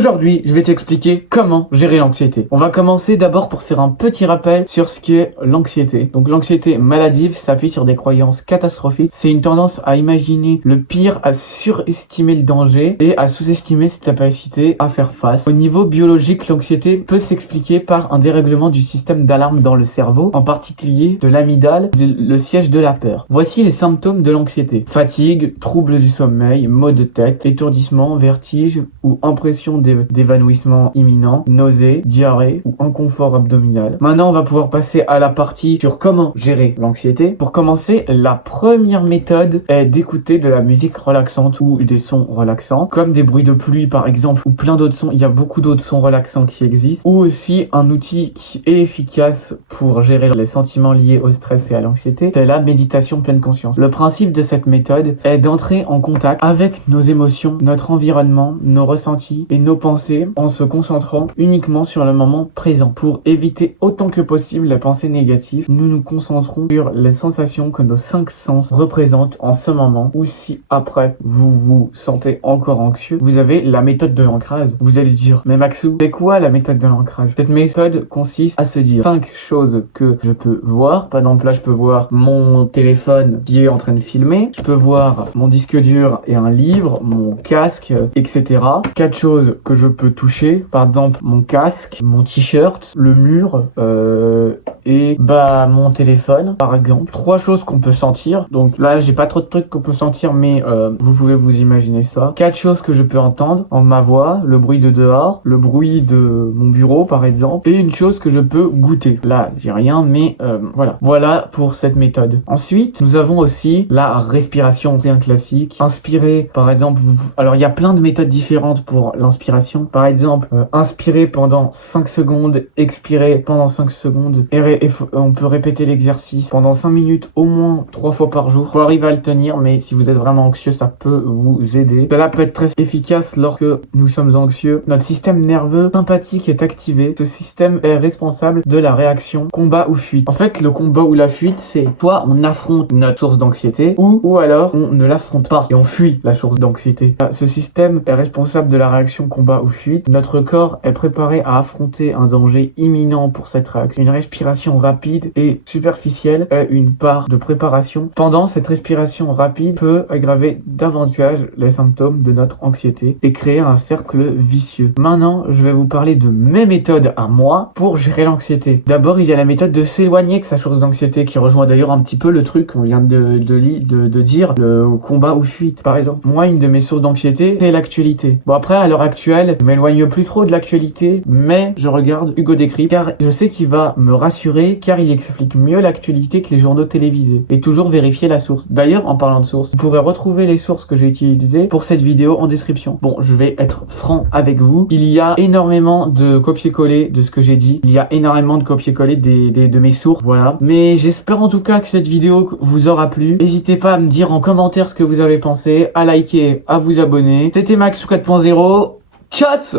Aujourd'hui, je vais t'expliquer comment gérer l'anxiété. On va commencer d'abord pour faire un petit rappel sur ce qu'est l'anxiété. Donc l'anxiété maladive s'appuie sur des croyances catastrophiques. C'est une tendance à imaginer le pire, à surestimer le danger et à sous-estimer sa capacité à faire face. Au niveau biologique, l'anxiété peut s'expliquer par un dérèglement du système d'alarme dans le cerveau, en particulier de l'amygdale, le siège de la peur. Voici les symptômes de l'anxiété. Fatigue, troubles du sommeil, maux de tête, étourdissement, vertige ou impression d'évanouissement imminent, nausée, diarrhée ou inconfort abdominal. Maintenant, on va pouvoir passer à la partie sur comment gérer l'anxiété. Pour commencer, la première méthode est d'écouter de la musique relaxante ou des sons relaxants, comme des bruits de pluie par exemple, ou plein d'autres sons. Il y a beaucoup d'autres sons relaxants qui existent. Ou aussi un outil qui est efficace pour gérer les sentiments liés au stress et à l'anxiété, c'est la méditation pleine conscience. Le principe de cette méthode est d'entrer en contact avec nos émotions, notre environnement, nos ressentis et nos pensées en se concentrant uniquement sur le moment présent. Pour éviter autant que possible les pensées négatives, nous nous concentrons sur les sensations que nos 5 sens représentent en ce moment. Ou si après vous vous sentez encore anxieux, vous avez la méthode de l'ancrage. Vous allez dire, mais Maxou, c'est quoi la méthode de l'ancrage? Cette méthode consiste à se dire 5 choses que je peux voir. Par exemple, là je peux voir mon téléphone qui est en train de filmer, je peux voir mon disque dur et un livre, mon casque, etc. 4 choses que je peux toucher, par exemple mon casque, mon t-shirt, le mur et mon téléphone par exemple. 3 choses qu'on peut sentir, donc là j'ai pas trop de trucs qu'on peut sentir, mais vous pouvez vous imaginer ça. 4 choses que je peux entendre, en ma voix, le bruit de dehors, le bruit de mon bureau par exemple, et une chose que je peux goûter. Là j'ai rien, mais voilà pour cette méthode. Ensuite nous avons aussi la respiration, c'est un classique. Inspirer par exemple, alors il y a plein de méthodes différentes pour l'inspiration. Par exemple, inspirer pendant 5 secondes, expirer pendant 5 secondes, et on peut répéter l'exercice pendant 5 minutes au moins 3 fois par jour. Faut arriver à le tenir, mais si vous êtes vraiment anxieux, ça peut vous aider. Cela peut être très efficace lorsque nous sommes anxieux. Notre système nerveux sympathique est activé. Ce système est responsable de la réaction combat ou fuite. En fait, le combat ou la fuite, c'est soit on affronte notre source d'anxiété, ou alors on ne l'affronte pas et on fuit la source d'anxiété. Ce système est responsable de la réaction combat ou fuite. Notre corps est préparé à affronter un danger imminent pour cette réaction. Une respiration rapide et superficielle est une part de préparation. Pendant cette respiration rapide peut aggraver davantage les symptômes de notre anxiété et créer un cercle vicieux. Maintenant, je vais vous parler de mes méthodes à moi pour gérer l'anxiété. D'abord, il y a la méthode de s'éloigner de sa source d'anxiété qui rejoint d'ailleurs un petit peu le truc qu'on vient de dire, le combat ou fuite. Par exemple, moi, une de mes sources d'anxiété, c'est l'actualité. Bon, après, à l'heure actuelle, je m'éloigne plus trop de l'actualité, mais je regarde Hugo Décrypte car je sais qu'il va me rassurer car il explique mieux l'actualité que les journaux télévisés. Et toujours vérifier la source. D'ailleurs, en parlant de source, vous pourrez retrouver les sources que j'ai utilisées pour cette vidéo en description. Bon, je vais être franc avec vous. Il y a énormément de copier-coller de ce que j'ai dit. Il y a énormément de copier-coller de mes sources, voilà. Mais j'espère en tout cas que cette vidéo vous aura plu. N'hésitez pas à me dire en commentaire ce que vous avez pensé, à liker, à vous abonner. C'était Maxou 4.0. Tchuss!